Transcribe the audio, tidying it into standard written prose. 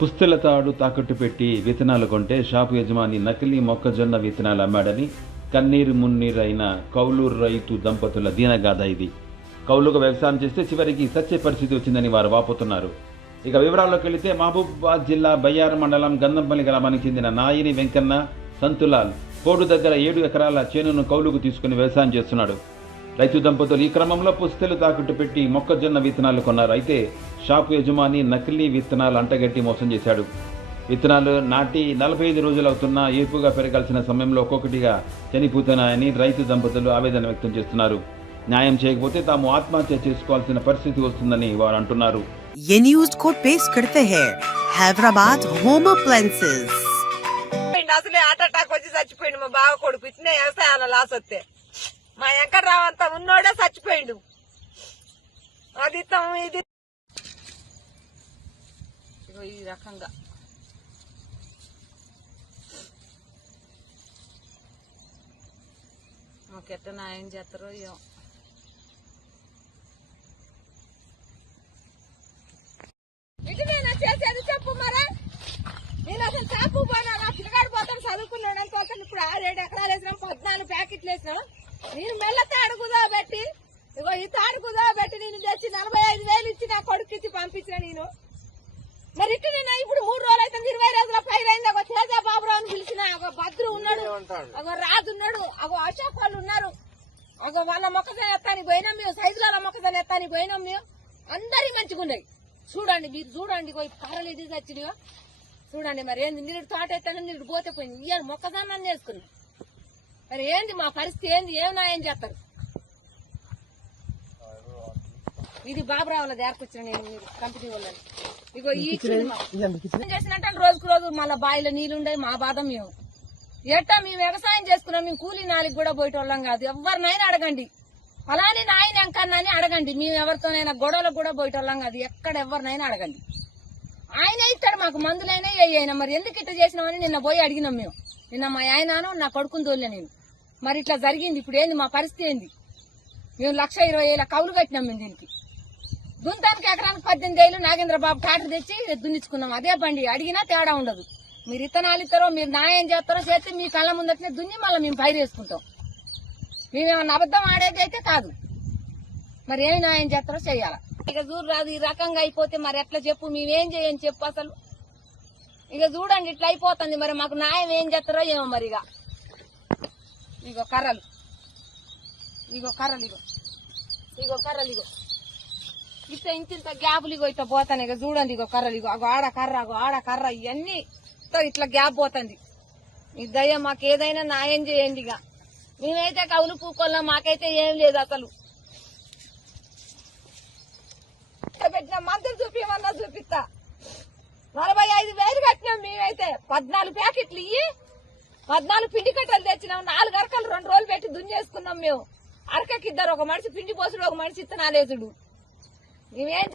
పుస్తెల తాడు తాకట్టు పెట్టి విత్తనాలు కొంటే షాపు యజమాని నకిలీ మొక్కజొన్న విత్తనాలు అమ్మాడని కన్నీరు మున్నీరైన కౌలు రైతు దంపతుల దీనగాథ ఇది. కౌలుగా వ్యవసాయం చేస్తే చివరికి సత్య పరిస్థితి వచ్చిందని వారు వాపోతున్నారు. ఇక వివరాల్లోకి వెళితే మహబూబాబాద్ జిల్లా బయ్యారం మండలం గంధంపల్లి గ్రామానికి చెందిన నాయిని వెంకన్న సంతులాల్ కోడు దగ్గర 7 ఎకరాల చేనును కౌలుకు తీసుకుని వ్యవసాయం చేస్తున్నాడు. రైతు దంపతులు ఈ క్రమంలో పుస్తెలు తాకట్టు పెట్టి మొక్కజొన్న విత్తనాలు కొన్నారు. అయితే షాపు యజమాని నకిలీ విత్తనాలు అంటగట్టి మోసం చేశాడు. విత్తనాలు నాటి 45 రోజులు అవుతున్నా ఏపుగా పెరగాల్సిన సమయంలో ఒక్కొక్కటిగా చనిపోతున్నాయని రైతు దంపతులు ఆవేదన వ్యక్తం చేస్తున్నారు. న్యాయం చేయకపోతే తాము ఆత్మహత్య చేసుకోవాల్సిన పరిస్థితి వస్తుందని వారు అంటున్నారు. ये न्यूज़ को पेश करते हैं हैदराबाद होम अप्लायंसेस। అసలే హార్ట్ అటాక్ వచ్చి చచ్చిపోయిండు మా బావ కొడుకు. ఇట్నే వ్యవసాయాల లాస్ వస్తే మా వెంకట్రావు అంతా ఉన్నోడే చచ్చిపోయిండు. అది ఇది ఈ రకంగా మాకెట్ట న్యాయం చేస్తారో ఏమో. చేసేది చెప్పు మరా. నేను అసలు చేపు పోయినా నా పిల్లగాడు పోతాను చదువుకున్నాడు అనుకోక ఇప్పుడు 6-7 ఎకరాలు వేసినాం, 14 ప్యాకెట్లు వేసినాం. నేను మెల్ల తాడుకుదా పెట్టి ఇగో ఈ తాడుకుదా పెట్టి నేను తెచ్చి 45,000 ఇచ్చి నా కొడుకు ఇచ్చి పంపించిన నేను. మరి ఇటు నేను ఇప్పుడు 3 రోజులు అయితే 20 రోజుల పైన అయింది. ఒక తేజ బాబురావు అని పిలిచిన, ఒక భద్రు ఉన్నాడు, ఒక రాజు ఉన్నాడు, ఒక అశోక్ వాళ్ళు ఉన్నారు. ఒక వాళ్ళ మొక్కజొన్న ఎత్తానికి పోయినాం మేము, సైజుల మొక్కజొన్న ఎత్తానికి పోయినాం మేము. అందరి మంచిగా ఉన్నాయి. చూడండి మీరు చూడండి, కర్రలు ఇది వచ్చినాయో చూడండి. మరి ఏంది నీరు తోట ఎత్తాను, నీరు పోతే పోయింది. ఇయ్యాలి మొక్కజొన్న చేసుకున్నాం. మరి ఏంది మా పరిస్థితి ఏంది? ఏం న్యాయం చేస్తారు? ఇది బాబురావుల దేరకొచ్చిన నేను మీరు కంపెనీ వాళ్ళని. ఇగో ఈ చేసినట్టు రోజుకు రోజు మళ్ళీ బావిలో నీళ్లుండే మా బాధ మేము. ఎట్టా మేము వ్యవసాయం చేసుకున్నాం, మేము కూలీ నాలుగు కూడా పోయేటోళ్ళం కాదు. ఎవరినైనా అడగండి, అలానే నాయన అంకన్నాని అడగండి. మేము ఎవరితోనైనా గొడవలకు కూడా పోయేటోళ్ళం కాదు. ఎక్కడ ఎవరినైనా అడగండి, ఆయన ఇస్తాడు మాకు మందులైనా అయినా. మరి ఎందుకు ఇట్లా చేసినామని నిన్న పోయి అడిగినాం మేము. నిన్న మా ఆయనను నా కొడుకుని తోలే నేను. మరి ఇట్లా జరిగింది. ఇప్పుడు ఏంది మా పరిస్థితి ఏంది? మేము 1,20,000 కౌలు కట్టినాం మేము దీనికి. దుంతానికి ఎకరానికి 18,000 నాగేంద్రబాబు ట్రాక్టర్ తెచ్చి దున్నించుకున్నాం. అదే బండి అడిగినా తేడా ఉండదు. మీరు ఇత్తనాలు ఇస్తారో, మీరు న్యాయం చేస్తారో చేస్తే మీ కళ్ళ ముందట్నే దున్ని మళ్ళీ మేము పైరు వేసుకుంటాం. మేమేమన్నా అబద్ధం ఆడేది అయితే కాదు. మరి ఏమి న్యాయం చేస్తారో చెయ్యాల. ఇక చూడు రాదు, ఈ రకంగా అయిపోతే మరి ఎట్లా చెప్పు? మేమేం చేయని చెప్పు అసలు. ఇక చూడండి ఇట్లా అయిపోతుంది. మరి మాకు న్యాయం ఏం చేస్తారో ఏమో. మరి ఇగో కర్రలు, ఇగో కర్రలు, ఇగో కర్రలు, ఇట్లా ఇంత గ్యాపులు ఇగో ఇట్లా పోతాను. ఇక చూడండి ఇగో కర్రలు, ఇగో అగో ఆడ కర్ర, అగో ఆడ కర్ర, ఇవన్నీ ఇట్లా గ్యాప్ పోతుంది. ఈ దయ మాకు ఏదైనా న్యాయం చేయండి. ఇక మేమైతే కౌలు పూకోళ్ళం, మాకైతే ఏం లేదు అసలు. పెట్టిన మందులు చూపించమన్నా చూపిస్తా. 45,000 కట్టినాం మేమైతే. 14 ప్యాకెట్లు ఇయ్యి 14 పిండి కట్టలు తెచ్చినాం. 4 అరకలు 2 రోజులు పెట్టి దున్నేసుకున్నాం మేము. అరకకి 2, ఒక మనిషి పిండి పోసుడు, ఒక మనిషి ఇత్తనాలేసుడు. మేమేం